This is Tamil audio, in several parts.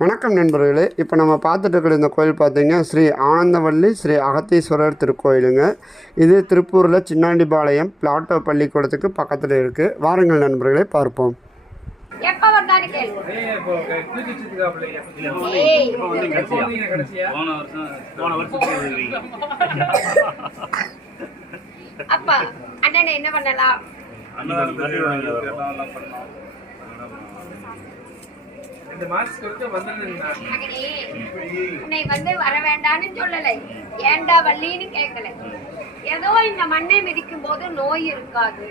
வணக்கம் நண்பர்களே. இப்போ நம்ம பார்த்துட்டு இருக்கிற இந்த கோயில் பார்த்தீங்கன்னா ஸ்ரீ ஆனந்தவல்லி ஸ்ரீ அகத்தீஸ்வரர் திருக்கோயிலுங்க. இது திருப்பூரில் சின்னாண்டிபாளையம் பிளாட்டோ பள்ளிக்கூடத்துக்கு பக்கத்தில் இருக்குது. வாருங்கள் நண்பர்களே, பார்ப்போம். அப்பா அண்ணனை என்ன பண்ணலாம்? உன்னை வர வேண்டான்னு சொல்லலை, ஏண்டா வள்ளின்னு கேட்கல. ஏதோ இந்த மண்ணை மிதிக்கும் போது நோய் இருக்காது.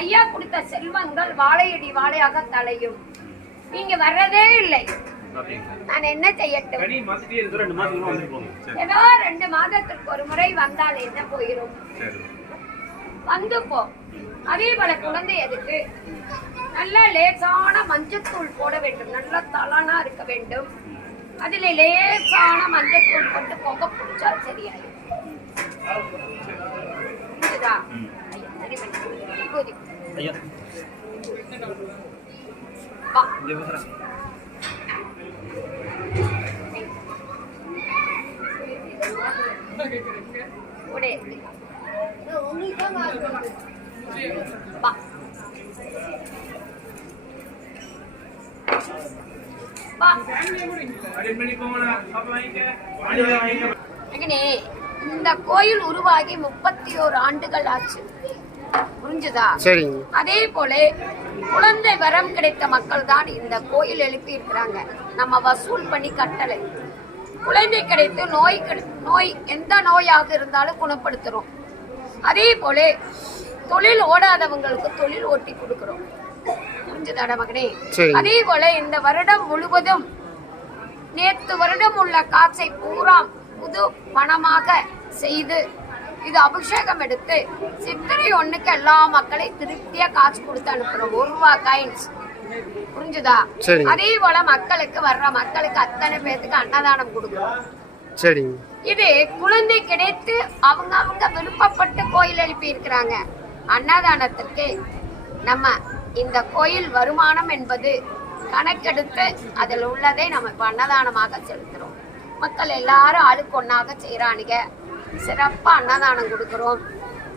ஐயா கொடுத்த செல்வங்கள் வாழையடி வாழையாக தலையும். நீங்க வர்றதே இல்லை. நான் என்ன செய்யட்டும்? ஏதோ 2 மாதத்திற்கு ஒரு முறை வந்தால் என்ன போயிரும்? வந்து போ. அதே போல குழந்தை எதுக்கு? நல்ல லேசான மஞ்சத்தூள் போட வேண்டும். நல்ல தலனா இருக்க வேண்டும். அதில் லேசான மஞ்சத்தூள் போட்டு புகை பிடிச்சா சரியாயிடும். இந்த கோயில் உருவாகி 31 ஆண்டுகள் ஆச்சு. புரிஞ்சுதா? அதே போல குழந்தை வரம் கிடைத்த மக்கள் தான் இந்த கோயில் எழுப்பி இருக்கிறாங்க. நம்ம வசூல் பண்ணி கட்டளை. குழந்தை கிடைத்து நோய் எந்த நோயாக இருந்தாலும் குணப்படுத்துறோம். அதே போல தொழில் ஓடாதவங்களுக்கு தொழில் ஓட்டி கொடுக்கிறோம். புரிஞ்சுதாட மகனே? அதே போல இந்த வருடம் முழுவதும் நேற்று வருடம் உள்ள காசை பூரா புது பணமாக செய்து இது அபிஷேகம் எடுத்து சித்திரை 1க்கு எல்லா மக்களையும் திருப்தியா காசு கொடுத்து அனுப்புறோம். 1 ரூபா காயின்ஸ். புரிஞ்சுதா? அதே போல மக்களுக்கு வர்ற மக்களுக்கு அத்தனை பேருக்கு அன்னதானம் கொடுக்கிறோம். இது குழந்தை கிடைத்து அவங்க விருப்பப்பட்டு கோயில் எழுப்பி இருக்கிறாங்க. அன்னதானத்திற்கு நம்ம இந்த கோயில் வருமானம் என்பது கணக்கெடுத்து அதில் உள்ளதை நம்ம இப்போ அன்னதானமாக செலுத்துறோம். மக்கள் எல்லாரும் ஆளுக்கு ஒன்னாக செய்யறானுங்க. சிறப்பா அன்னதானம் கொடுக்கிறோம்.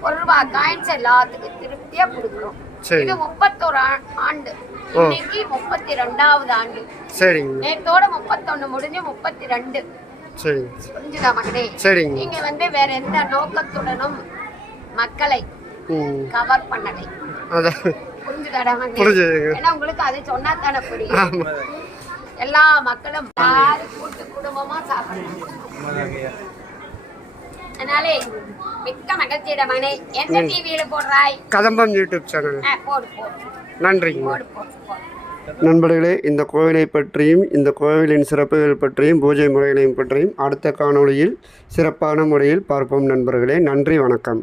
1 ரூபா காயின்ஸ் எல்லாத்துக்கும் திருப்தியா கொடுக்கிறோம். இது 31 ஆண்டு. இன்னைக்கு 32வது ஆண்டு. நேத்தோட 31 முடிஞ்சு 32. புரிஞ்சுதா மகனே? நீங்க வேற எந்த நோக்கத்துடனும் மக்களை கவர் பண்ணலை. புரிஞ்சுதாடா மகனே? ஏன்னா உங்களுக்கு அது சொன்னா தானே புரியும். எல்லா மக்களும் கூட்டு குடும்பமா சாப்பிடுறாங்க. அதனாலே மிக்க மகிழ்ச்சியிட மகனே. எந்த டிவியில போடுறாய்? கதம்பம் யூடியூப் சேனல். போடு. நன்றி நண்பர்களே. இந்த கோவிலை பற்றியும் இந்த கோவிலின் சிறப்புகள் பற்றியும் பூஜை முறைகளையும் பற்றியும் அடுத்த காணொளியில் சிறப்பான முறையில் பார்ப்போம் நண்பர்களே. நன்றி, வணக்கம்.